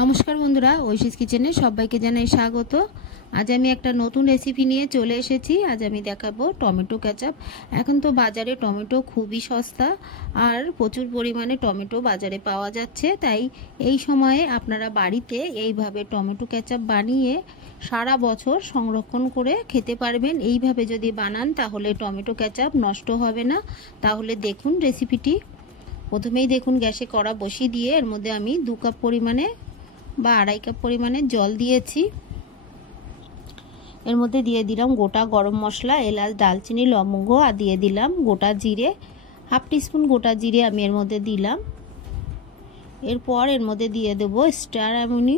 নমস্কার বন্ধুরা, ঐশীস কিচেনে সবাইকে জানাই স্বাগত। আজ আমি একটা নতুন রেসিপি নিয়ে চলে এসেছি। আজ আমি দেখাবো টমেটো কেচাপ। এখন তো বাজারে টমেটো খুবই সস্তা আর প্রচুর পরিমাণে টমেটো বাজারে পাওয়া যাচ্ছে, তাই এই সময়ে আপনারা বাড়িতে এইভাবে টমেটো কেচাপ বানিয়ে সারা বছর সংরক্ষণ করে খেতে পারবেন। এইভাবে যদি বানান তাহলে টমেটো কেচাপ নষ্ট হবে না। তাহলে দেখুন রেসিপিটি। প্রথমেই দেখুন গ্যাসে কড়া বসিয়ে দিয়ে এর মধ্যে আমি 2 কাপ পরিমাণে বা 2.5 কাপ পরিমাণে জল দিয়েছি। এর মধ্যে দিয়ে দিলাম গোটা গরম মশলা, এলাচ, দালচিনি, লবঙ্গ, আর দিয়ে দিলাম গোটা জিরে। 1/2 টিস্পুন গোটা জিরে আমি এর মধ্যে দিলাম। এরপর এর মধ্যে দিয়ে দেব স্টার অ্যামোনি।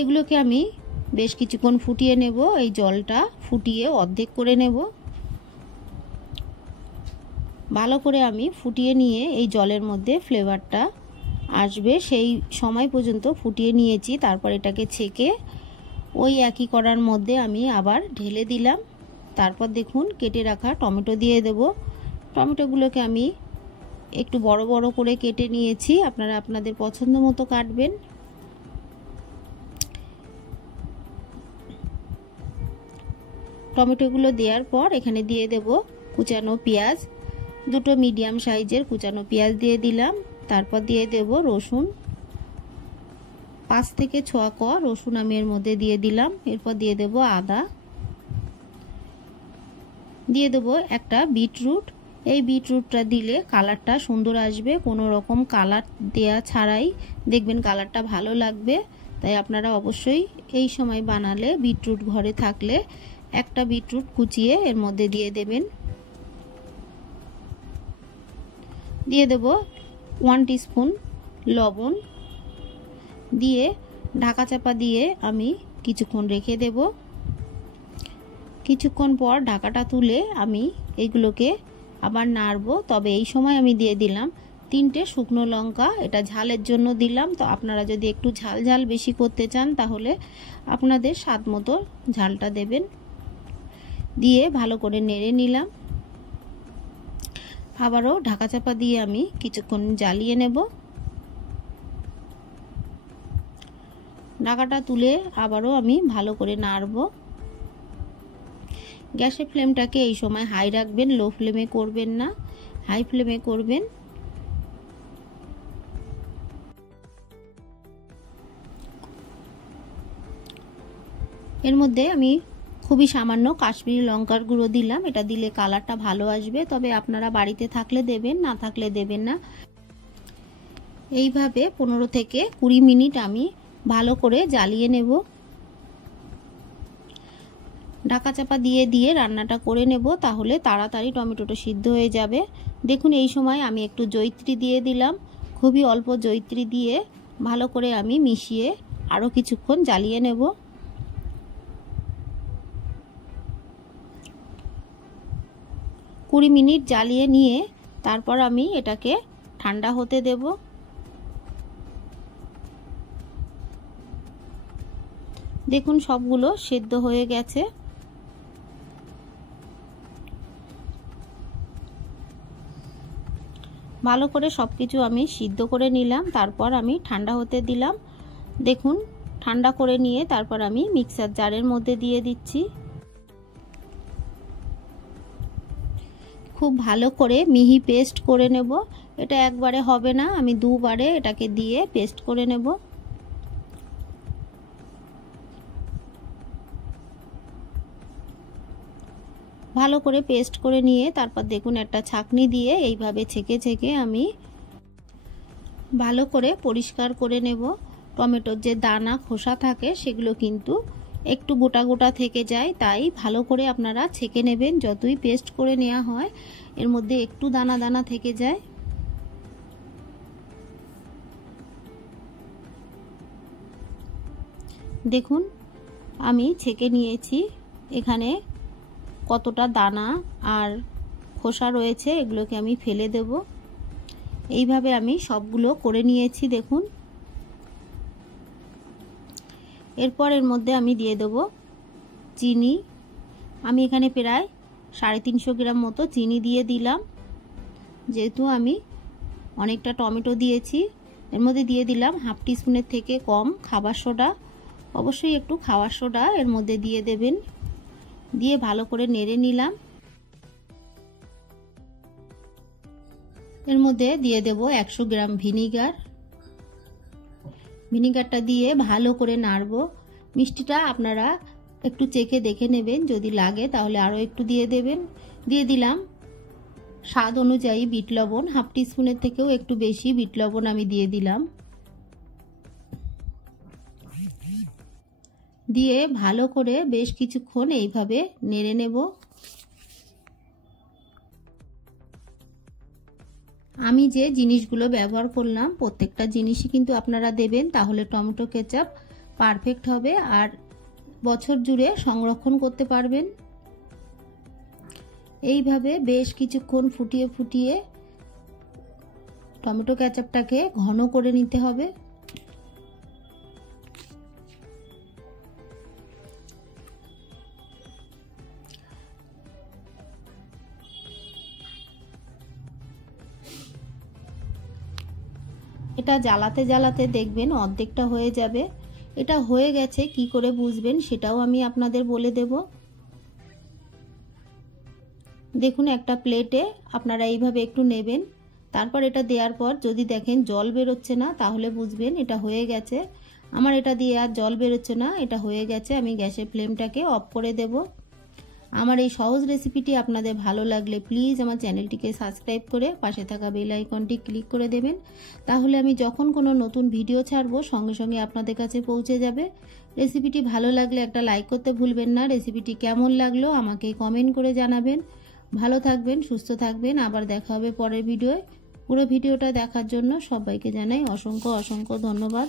এগুলোকে আমি বেশ কিছুক্ষণ ফুটিয়ে নেব। এই জলটা ফুটিয়ে অর্ধেক করে নেব। ভালো করে আমি ফুটিয়ে নিয়ে এই জলের মধ্যে ফ্লেভারটা আসবে সেই সময় পর্যন্ত ফুটিয়ে নিয়েছি। তারপর এটাকে ছেঁকে ওই একই কড়ার মধ্যে আমি আবার ঢেলে দিলাম। তারপর দেখুন কেটে রাখা টমেটো দিয়ে দেব। টমেটোগুলোকে আমি একটু বড় বড় করে কেটে নিয়েছি, আপনারা আপনাদের পছন্দ মতো কাটবেন। টমেটোগুলো দেওয়ার পর এখানে দিয়ে দেব কুচানো পেঁয়াজ। 2টো মিডিয়াম সাইজের কুচানো পেঁয়াজ দিয়ে দিলাম। তারপর দিয়ে দেব রসুন, 5 থেকে 6 কোয়া রসুন আমি এর মধ্যে দিয়ে দিলাম। এরপর দিয়ে দেব আদা, দিয়ে দেব একটা বিটরুট। এই বিটরুটটা দিলে কালারটা সুন্দর আসবে, কোনো রকম কালার দেয়া ছাড়াই দেখবেন কালারটা ভালো লাগবে। তাই আপনারা অবশ্যই এই সময় বানালে বিটরুট ঘরে থাকলে একটা বিটরুট কুচিয়ে এর মধ্যে দিয়ে দেবেন। দিয়ে দেব 1 টিস্পুন লবণ, দিয়ে ঢাকা চাপা দিয়ে আমি কিছুক্ষণ রেখে দেব। কিছুক্ষণ পর ঢাকাটা তুলে আমি এগুলোকে আবার নাড়ব। তবে এই সময় আমি দিয়ে দিলাম 3টে শুকনো লঙ্কা, এটা ঝালের জন্য দিলাম। তো আপনারা যদি একটু ঝাল ঝাল বেশি করতে চান তাহলে আপনাদের স্বাদ মতো ঝালটা দেবেন। দিয়ে ভালো করে নেড়ে নিলাম। আবারও ঢাকা চাপা দিয়ে আমি কিছুক্ষণ জ্বালিয়ে নেব। ঢাকাটা তুলে আবারও আমি ভালো করে নাড়ব। গ্যাসের ফ্লেমটাকে এই সময় হাই রাখবেন, লো ফ্লেমে করবেন না, হাই ফ্লেমে করবেন। এর মধ্যে আমি খুবই সামান্য কাশ্মীরি লঙ্কার গুঁড়ো দিলাম, এটা দিলে কালারটা ভালো আসবে। তবে আপনারা বাড়িতে থাকলে দেবেন, না থাকলে দেবেন না। এইভাবে 15 থেকে 20 মিনিট আমি ভালো করে জ্বালিয়ে নেব। ঢাকা চাপা দিয়ে দিয়ে রান্নাটা করে নেব, তাহলে তাড়াতাড়ি টমেটোটা সিদ্ধ হয়ে যাবে। দেখুন এই সময় আমি একটু জয়িত্রী দিয়ে দিলাম, খুবই অল্প জয়িত্রী দিয়ে ভালো করে আমি মিশিয়ে আরও কিছুক্ষণ জ্বালিয়ে নেব। কুড়ি মিনিট জ্বালিয়ে নিয়ে তারপর আমি এটাকে ঠান্ডা হতে দেব। দেখুন সবগুলো সেদ্ধ হয়ে গেছে। ভালো করে সবকিছু আমি সিদ্ধ করে নিলাম। তারপর আমি ঠান্ডা হতে দিলাম। দেখুন ঠান্ডা করে নিয়ে তারপর আমি মিক্সার জারের মধ্যে দিয়ে দিচ্ছি। খুব ভালো করে মিহি পেস্ট করে নেব। এটা একবারে হবে না, আমি দুবারে এটাকে দিয়ে পেস্ট করে নেব। ভালো করে পেস্ট করে নিয়ে তারপর দেখুন একটা ছাঁকনি দিয়ে এইভাবে ছেঁকে ছেঁকে আমি ভালো করে পরিষ্কার করে নেব। টমেটোর যে দানা খোসা থাকে সেগুলো কিন্তু একটু গোটা গোটা থেকে যায়, তাই ভালো করে আপনারা ছেঁকে নেবেন। যতই পেস্ট করে নেওয়া হয় এর মধ্যে একটু দানা দানা থেকে যায়। দেখুন আমি ছেঁকে নিয়েছি, এখানে কতটা দানা আর খোসা রয়েছে এগুলোকে আমি ফেলে দেব। এইভাবে আমি সবগুলো করে নিয়েছি দেখুন। এরপর এর মধ্যে আমি দিয়ে দেব চিনি। আমি এখানে প্রায় 350 গ্রাম মতো চিনি দিয়ে দিলাম। যেহেতু আমি অনেকটা টমেটো দিয়েছি। এর মধ্যে দিয়ে দিলাম হাফ টিস্পুনের থেকে কম খাবার সোডা। অবশ্যই একটু খাবার সোডা এর মধ্যে দিয়ে দেবেন। দিয়ে ভালো করে নেড়ে নিলাম। এর মধ্যে দিয়ে দেব 100 গ্রাম ভিনিগার। ভিনিগারটা দিয়ে ভালো করে নাড়বো। মিষ্টিটা আপনারা একটু চেখে দেখে নেবেন, যদি লাগে তাহলে আরও একটু দিয়ে দেবেন। দিয়ে দিলাম স্বাদ অনুযায়ী বিট লবণ, হাফ টিস্পুনের থেকেও একটু বেশি বিট লবণ আমি দিয়ে দিলাম। দিয়ে ভালো করে বেশ কিছুক্ষণ এইভাবে নেড়ে নেব। আমি যে জিনিসগুলো ব্যবহার করলাম প্রত্যেকটা জিনিসই কিন্তু আপনারা দেবেন, তাহলে টমেটো কেচাপ পারফেক্ট হবে আর বছর জুড়ে সংরক্ষণ করতে পারবেন। এইভাবে বেশ কিছুক্ষণ ফুটিয়ে ফুটিয়ে টমেটো কেচাপটাকে ঘন করে নিতে হবে। এটা জ্বালাতে জ্বালাতে দেখবেন অর্ধেকটা হয়ে যাবে। এটা হয়ে গেছে কি করে বুঝবেন সেটাও আমি আপনাদের বলে দেব। দেখুন একটা প্লেটে আপনারা এইভাবে একটু নেবেন, তারপর এটা দেওয়ার পর যদি দেখেন জল বেরোচ্ছে না তাহলে বুঝবেন এটা হয়ে গেছে। আমার এটা দিয়ে আর জল বেরোচ্ছে না, এটা হয়ে গেছে। আমি গ্যাসের ফ্লেমটাকে অফ করে দেব। আমার এই সহজ রেসিপিটি আপনাদের ভালো লাগলে প্লিজ আমার চ্যানেলটিকে সাবস্ক্রাইব করে পাশে থাকা বেল আইকনটি ক্লিক করে দেবেন, তাহলে আমি যখন কোনো নতুন ভিডিও ছাড়বো সঙ্গে সঙ্গে আপনাদের কাছে পৌঁছে যাবে। রেসিপিটি ভালো লাগলে একটা লাইক করতে ভুলবেন না। রেসিপিটি কেমন লাগলো আমাকে কমেন্ট করে জানাবেন। ভালো থাকবেন, সুস্থ থাকবেন, আবার দেখা হবে পরের ভিডিওয়। পুরো ভিডিওটা দেখার জন্য সবাইকে জানাই অসংখ্য অসংখ্য ধন্যবাদ।